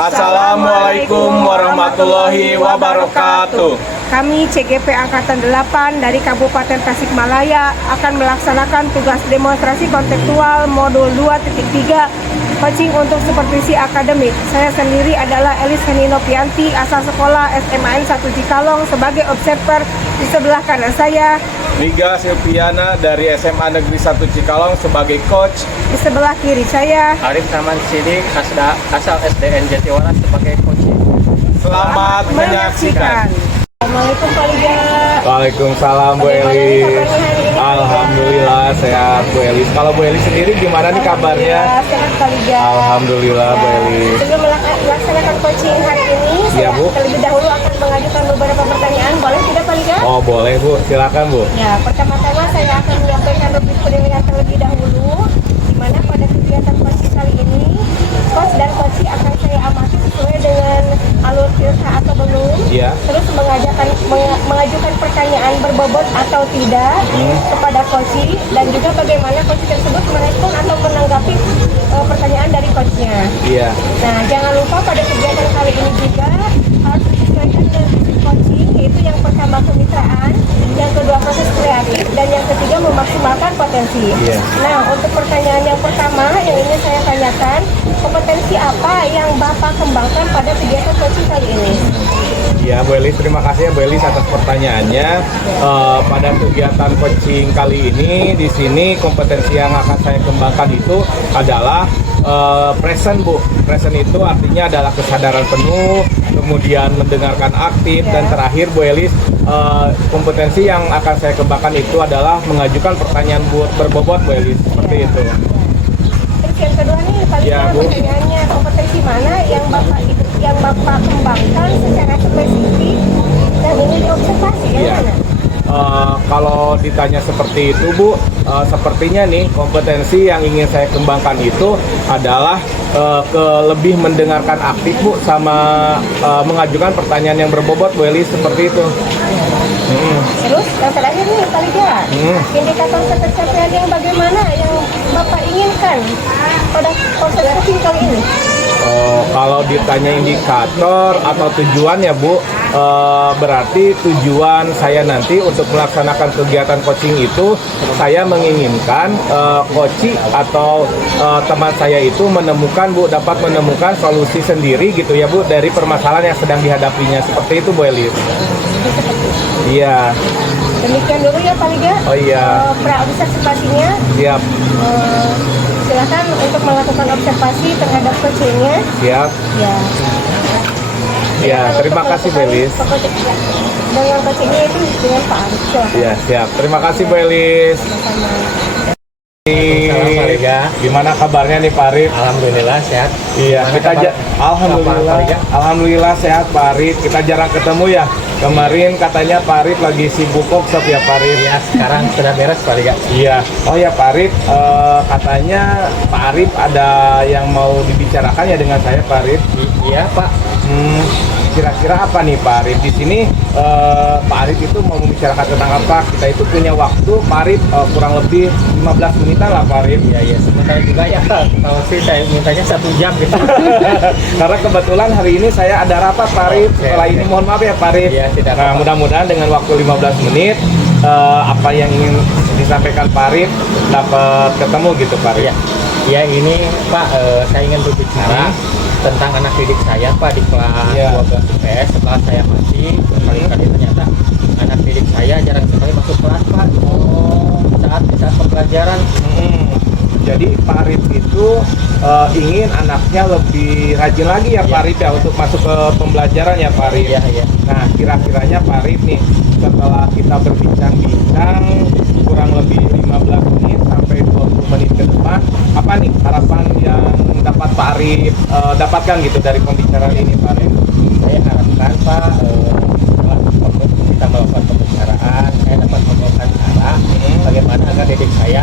Assalamualaikum warahmatullahi wabarakatuh. Kami CGP Angkatan 8 dari Kabupaten Tasikmalaya akan melaksanakan tugas demonstrasi kontekstual modul 2.3 coaching untuk supervisi akademik. Saya sendiri adalah Elis Heninopianti, asal sekolah SMAN 1 Cikalong sebagai observer. Di sebelah kanan saya Niga Silviana dari SMA Negeri 1 Cikalong sebagai coach. di sebelah kiri saya Arif Rahman Sidik, asal SDN Jatiwaras sebagai coach. Selamat menyaksikan. Assalamualaikum Pak Liga. Waalaikumsalam Bu Elis. Alhamdulillah sehat Bu Elis. Kalau Bu Elis sendiri gimana nih kabarnya? Sehat Pak Liga. Alhamdulillah Bu Elis. Sebelum melaksanakan coaching hari ini, Iya, saya Bu. terlebih dahulu akan mengajukan beberapa pertanyaan. Boleh tidak Pak Liga? Oh boleh Bu, silakan Bu. Ya, pertama-tama saya akan menyampaikan rubrik penilaian terlebih dahulu, di mana pada kegiatan coaching kali ini, coach dan coachee akan saya amati sesuai dengan alur filsa atau belum. Iya. Terus mengajukan pertanyaan berbobot atau tidak kepada coachee, dan juga bagaimana coachee tersebut merespon atau menanggapi pertanyaan dari coachnya. Iya. Nah, jangan lupa pada kegiatan kali ini juga harus disesuaikan dengan visi coaching, yaitu yang pertama kemitraan, yang kedua proses kreatif, dan yang ketiga memaksimalkan potensi. Iya. Nah, untuk pertanyaan yang pertama yang ingin saya tanyakan, kompetensi apa yang Bapak kembangkan pada kegiatan coaching kali ini? Ya Bu Elis, terima kasih ya Bu Elis atas pertanyaannya. Pada kegiatan coaching kali ini, di sini kompetensi yang akan saya kembangkan itu adalah present Bu. Present itu artinya adalah kesadaran penuh, kemudian mendengarkan aktif, dan terakhir Bu Elis, kompetensi yang akan saya kembangkan itu adalah mengajukan pertanyaan berbobot Bu Elis, seperti itu. Terus yang kedua nih, paling Ya, Bu. pertanyaannya, kompetensi mana yang Bapak kembangkan secara spesifik dan ini diobservasi, yang Iya. mana? Kalau ditanya seperti itu Bu, sepertinya nih kompetensi yang ingin saya kembangkan itu adalah lebih mendengarkan aktif Bu, sama mengajukan pertanyaan yang berbobot Bu Elis, seperti itu. Terus yang terakhir nih Pak Liga, indikator ketercapaian yang bagaimana yang Bapak inginkan pada proses coaching kali ini? Kalau ditanya indikator atau tujuan ya Bu, berarti tujuan saya nanti untuk melaksanakan kegiatan coaching itu, saya menginginkan coachee atau teman saya itu dapat menemukan solusi sendiri gitu ya Bu, dari permasalahan yang sedang dihadapinya, seperti itu Bu Elis. Iya. Demikian dulu ya Pak Liga. Oh iya. Observasinya, Siap. silakan untuk melakukan observasi terhadap coachingnya. Siap. Ya. Ya, terima kasih Bu Elis. Dengan coachingnya itu dengan Pak Arif. Silakan. Iya, siap. Terima kasih Bu Elis. Salam Pak Liga. Gimana kabarnya nih Pak Arif? Alhamdulillah sehat. Iya, Gimana kita kabar? alhamdulillah, Pak Liga? alhamdulillah sehat Pak Arif. Kita jarang ketemu ya. Kemarin katanya Pak Arif lagi sibuk workshop ya Pak Arif. Ya, sekarang sudah beres Pak Liga. Iya. Oh ya Pak Arif, katanya Pak Arif ada yang mau dibicarakan ya dengan saya Pak Arif. Iya Pak. Kira-kira apa nih Pak Arif? Di sini Pak Arif itu mau membicarakan tentang apa? Kita itu punya waktu Pak Arif kurang lebih 15 menitan lah Pak Arif. Iya, sebentar juga ya. Kalau sih saya mintanya 1 jam gitu. Karena kebetulan hari ini saya ada rapat Pak Arif. Oke, Setelah oke. ini mohon maaf ya Pak Arif. Iya, tidak Nah, apa-apa. mudah-mudahan dengan waktu 15 menit apa yang ingin disampaikan Pak Arif dapat ketemu gitu Pak Arif. Iya. Ya ini Pak, saya ingin berbicara tentang anak didik saya Pak di kelas Iya. 12 IPS. Setelah saya masih berkali-kali ternyata anak didik saya jarang sekali masuk kelas Pak. Saat pembelajaran. Jadi Pak Arif itu ingin anaknya lebih rajin lagi ya Pak Arif ya untuk masuk ke pembelajaran ya Pak Arif. Iya. Nah, kira-kiranya Pak Arif nih, setelah kita berbincang-bincang kurang lebih 15 menit sampai 20 menit ke depan, apa nih harapan yang dapat Pak Arif dapatkan gitu dari pembicaraan ini Pak Arif? Saya harapkan Pak, setelah kita melakukan pembicaraan, saya dapat menemukan cara bagaimana agar didik saya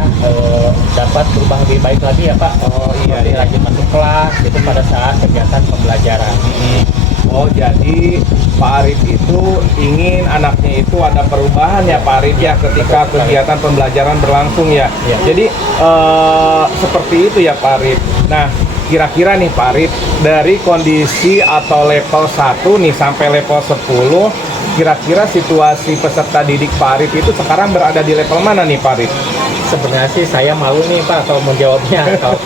dapat berubah lebih baik lagi ya Pak. Lebih rajin masuk kelas itu pada saat kegiatan pembelajaran. Oh, jadi Pak Arif itu ingin anaknya itu ada perubahan ya Pak Arif ya ketika kegiatan pembelajaran berlangsung ya. Iya. Jadi seperti itu ya Pak Arif. Nah, kira-kira nih Pak Arif, dari kondisi atau level 1 nih sampai level 10, kira-kira situasi peserta didik Pak Arif itu sekarang berada di level mana nih Pak Arif? Sebenarnya sih saya malu nih Pak kalau menjawabnya kalau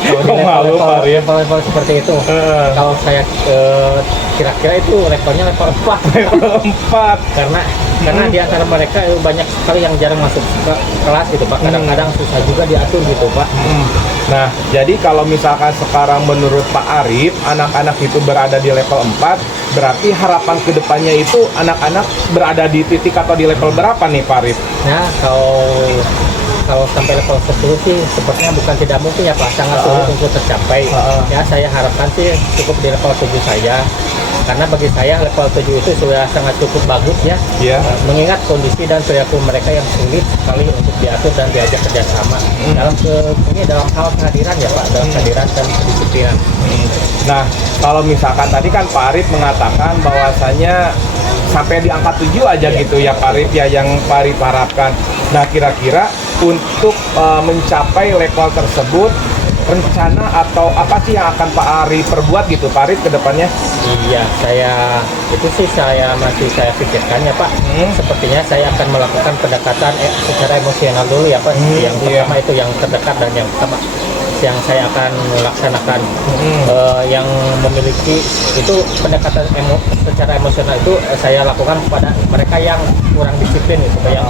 di Kok malu, Pak Arif? level seperti itu. Kalau saya kira-kira itu levelnya level 4 Level 4. karena di antara mereka banyak sekali yang jarang masuk ke kelas gitu Pak. Kadang-kadang susah juga diatur gitu Pak. Nah, jadi kalau misalkan sekarang menurut Pak Arif, anak-anak itu berada di level 4, berarti harapan kedepannya itu anak-anak berada di titik atau di level berapa nih Pak Arif? Nah, kalau sampai level 10 sih sepertinya bukan tidak mungkin ya Pak, sangat sulit untuk tercapai. Ya saya harapkan sih cukup di level 7 saja. Karena bagi saya level 7 itu sudah sangat cukup bagus ya. Iya. Mengingat kondisi dan perilaku mereka yang sulit sekali untuk diatur dan diajak kerjasama dalam hal kehadiran ya Pak, dalam kehadiran dan kedisiplinan. Nah, kalau misalkan tadi kan Pak Arif mengatakan bahwasanya sampai di angka 7 aja gitu ya Pak Arif ya, yang Pak Arif harapkan. Nah, kira-kira untuk mencapai level tersebut, rencana atau apa sih yang akan Pak Arif perbuat gitu Pak Arif ke depannya? Iya, masih saya pikirkan ya Pak. Sepertinya saya akan melakukan pendekatan secara emosional dulu ya Pak. Yang pertama itu yang terdekat dan yang pertama yang saya akan laksanakan yang memiliki itu pendekatan secara emosional itu saya lakukan kepada mereka yang kurang disiplin itu yang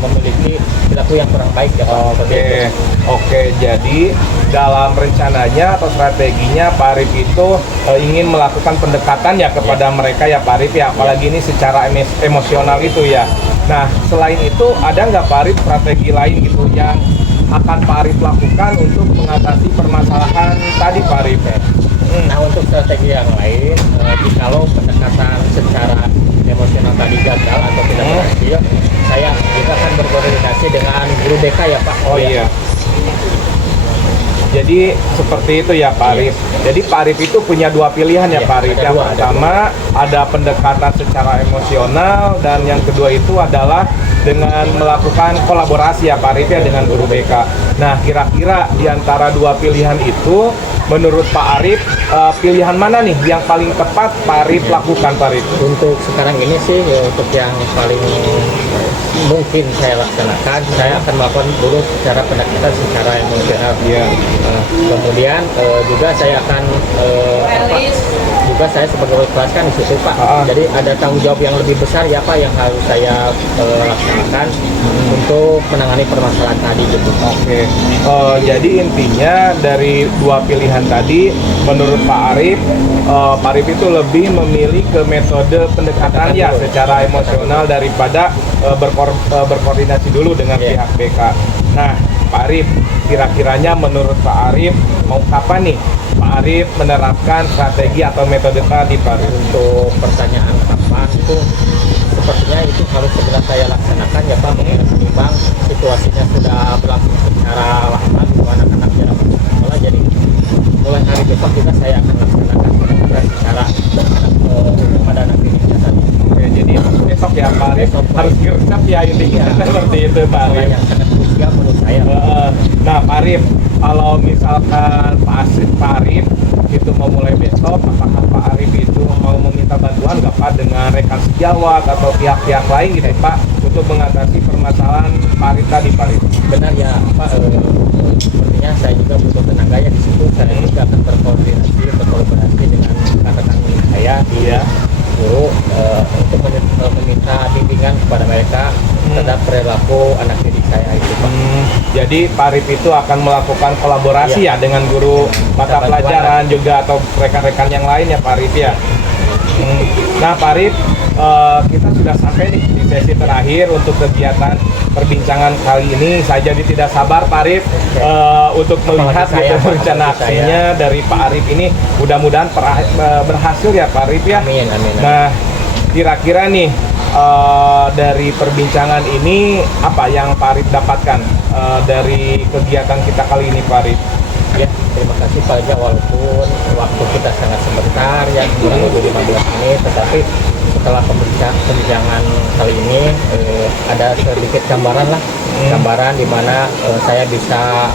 memiliki perilaku yang kurang baik ya Pak. Oke, jadi dalam rencananya atau strateginya Pak Arif itu ingin melakukan pendekatan ya kepada mereka ya Pak Arif ya, apalagi ini secara emosional itu ya. Nah, selain itu ada nggak Pak Arif strategi lain gitu yang akan Pak Arif lakukan untuk mengatasi permasalahan tadi Pak Arif? Nah, untuk strategi yang lain, jikalau pendekatan secara emosional tadi gagal atau tidak berhasil, saya juga akan berkoordinasi dengan guru BK ya Pak. Iya. Jadi seperti itu ya Pak Arif. Jadi Pak Arif itu punya dua pilihan ya Pak Arif. Yang pertama ada pendekatan secara emosional, dan yang kedua itu adalah dengan melakukan kolaborasi ya Pak Arif ya dengan guru BK. Nah, kira-kira di antara dua pilihan itu menurut Pak Arif pilihan mana nih yang paling tepat Pak Arif lakukan Pak Arif? Untuk sekarang ini sih untuk yang paling mungkin saya laksanakan, saya akan melakukan dulu secara pendekatan secara emosional. Kemudian juga saya akan juga saya sebagai kelas kan di situ Pak. Jadi ada tanggung jawab yang lebih besar ya Pak yang harus saya laksanakan untuk menangani permasalahan tadi gitu. Jadi intinya dari dua pilihan tadi menurut Pak Arif itu lebih memilih ke metode pendekatan ya secara emosional daripada berkoordinasi dulu dengan pihak BK. Nah, Pak Arif, kira-kiranya menurut Pak Arif mau kapan nih Pak Arif menerapkan strategi atau metode tadi Pak Arif? Untuk pertanyaan kapan itu sepertinya itu harus segera saya laksanakan ya Pak, mengingat memang situasinya sudah berlangsung secara lama gitu, anak-anak jarang masuk sekolah, jadi mulai hari besok juga saya akan laksanakan pendekatan secara pada anak didiknya tadi. Jadi besok ya Pak Arif harus gercep ya intinya seperti itu Pak Arif. Yang sangat krusial menurut saya. Nah Pak Arif, kalau misalkan Pak Arif itu mau mulai besok, apakah Pak Arif itu mau meminta bantuan nggak Pak dengan rekan sejawat atau pihak-pihak lain gitu Pak untuk mengatasi permasalahan Pak Arif tadi Pak Arif? Benar ya Pak, sepertinya saya juga butuh tenaga ya di situ. Saya juga akan berkolaborasi dengan rekan-rekan saya di guru untuk meminta bimbingan kepada mereka terhadap perilaku anak didik saya itu Pak. Jadi Pak Arif itu akan melakukan kolaborasi ya dengan guru mata pelajaran juga atau rekan-rekan yang lain ya Pak Arif ya. Nah Pak Arif, kita sudah sampai nih di sesi terakhir untuk kegiatan perbincangan kali ini. Saya jadi tidak sabar Pak Arif untuk melihat rencana aksinya dari Pak Arif ini. Mudah-mudahan berhasil ya Pak Arif ya. Amin. Nah, kira-kira nih dari perbincangan ini apa yang Pak Arif dapatkan dari kegiatan kita kali ini Pak Arif? Ya, terima kasih Pak Ja, walaupun waktu kita sangat sebentar ya, kurang lebih 15 menit, tetapi setelah pembincangan kali ini ada sedikit gambaran lah, gambaran di mana saya bisa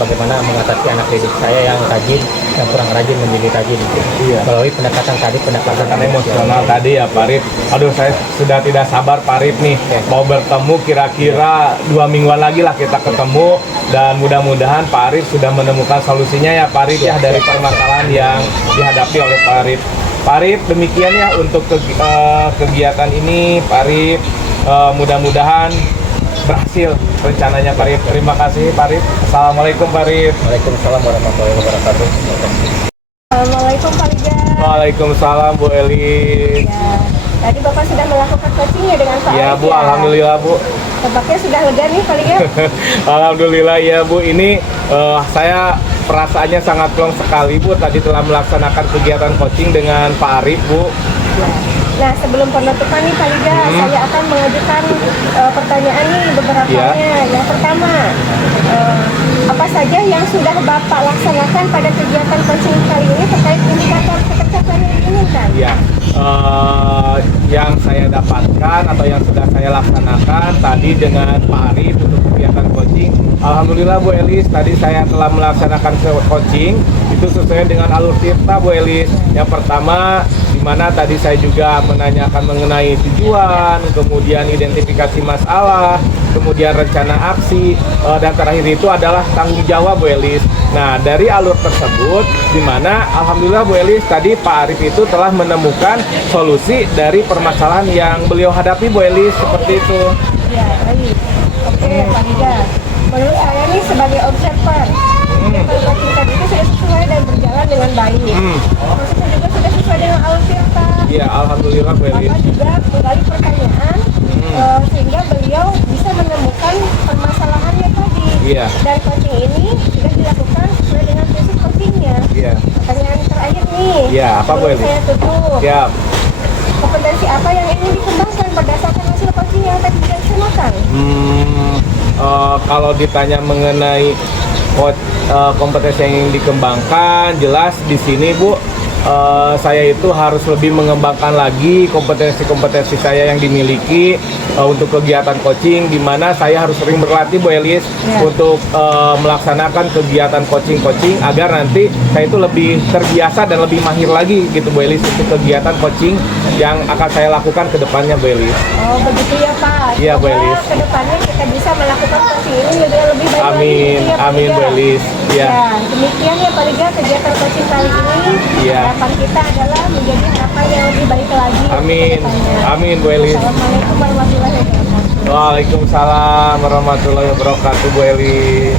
bagaimana mengatasi anak didik saya yang rajin, yang kurang rajin menjadi rajin. Iya. Melalui pendekatan emosional tadi ya Pak Arif. Aduh, saya sudah tidak sabar Pak Arif nih, mau bertemu kira-kira 2 mingguan lagi lah kita ketemu, dan mudah-mudahan Pak Arif sudah menemukan solusinya ya Pak Arif ya dari permasalahan yang dihadapi oleh Pak Arif. Pak Arif, demikian ya untuk kegiatan ini Pak Arif, mudah-mudahan berhasil rencananya Pak Arif. Terima kasih Pak Arif. Assalamualaikum Pak Arif. Waalaikumsalam warahmatullahi wabarakatuh. Assalamualaikum Pak Liga. Waalaikumsalam Bu Elis. Ya, tadi Bapak sudah melakukan coachingnya dengan Pak Ya Arif Bu, alhamdulillah Bu. Tampaknya sudah lega nih Pak Liga. Alhamdulillah ya Bu. Ini saya perasaannya sangat plong sekali Bu. Tadi telah melaksanakan kegiatan coaching dengan Pak Arif Bu. Ya. Nah, sebelum penutupan nih Pak Liga, saya akan mengajukan pertanyaan nih beberapanya. Yang pertama, apa saja yang sudah Bapak laksanakan pada kegiatan coaching kali ini terkait indikator ketercapaian yang diinginkan? Ya, yang saya dapatkan atau yang sudah saya laksanakan tadi dengan Pak Arif untuk kegiatan coaching, alhamdulillah Bu Elis, tadi saya telah melaksanakan coaching itu sesuai dengan alur tirta Bu Elis. Yang pertama, di mana tadi saya juga menanyakan mengenai tujuan, kemudian identifikasi masalah, kemudian rencana aksi, dan terakhir itu adalah tanggung jawab Bu Elis. Nah, dari alur tersebut, di mana alhamdulillah Bu Elis tadi Pak Arif itu telah menemukan solusi dari permasalahan yang beliau hadapi Bu Elis, seperti itu. Ya, baik. Oke, Pak Liga. Menurut saya nih sebagai observer, coaching tadi itu sudah sesuai dan berjalan dengan baik. Prosesnya juga sudah sesuai dengan alur tirta. Iya, alhamdulillah Bu Elis. Bapak juga menggali pertanyaan sehingga beliau bisa menemukan permasalahannya tadi. Iya. Dan coaching ini sudah dilakukan sesuai dengan prinsip coachingnya. Iya. Pertanyaan terakhir nih. Iya, apa Bu sebelum Elis? saya tutup. Ya, Kompetensi apa yang ingin dikembangkan berdasarkan hasil coaching yang tadi dilaksanakan? kalau ditanya mengenai kompetensi yang ingin dikembangkan, jelas di sini Bu, saya itu harus lebih mengembangkan lagi kompetensi-kompetensi saya yang dimiliki untuk kegiatan coaching, di mana saya harus sering berlatih Bu Elis untuk melaksanakan kegiatan coaching agar nanti saya itu lebih terbiasa dan lebih mahir lagi gitu Bu Elis untuk kegiatan coaching yang akan saya lakukan ke depannya Bu Elis. Oh, begitu ya Pak. Iya, Bu Semoga Elis. kedepannya kita bisa melakukan coaching ini lebih baik lagi. Amin, gitu ya, Pak amin Liga. Bu Elis. Ya. Ya, demikian ya Pak Liga kegiatan coaching kali ini. Iya. Harapan kita adalah menjadi harapan yang lebih baik lagi. Amin, kedepannya. amin Bu Elis. Assalamualaikum warahmatullahi wabarakatuh. Waalaikumsalam warahmatullahi wabarakatuh Bu Elis.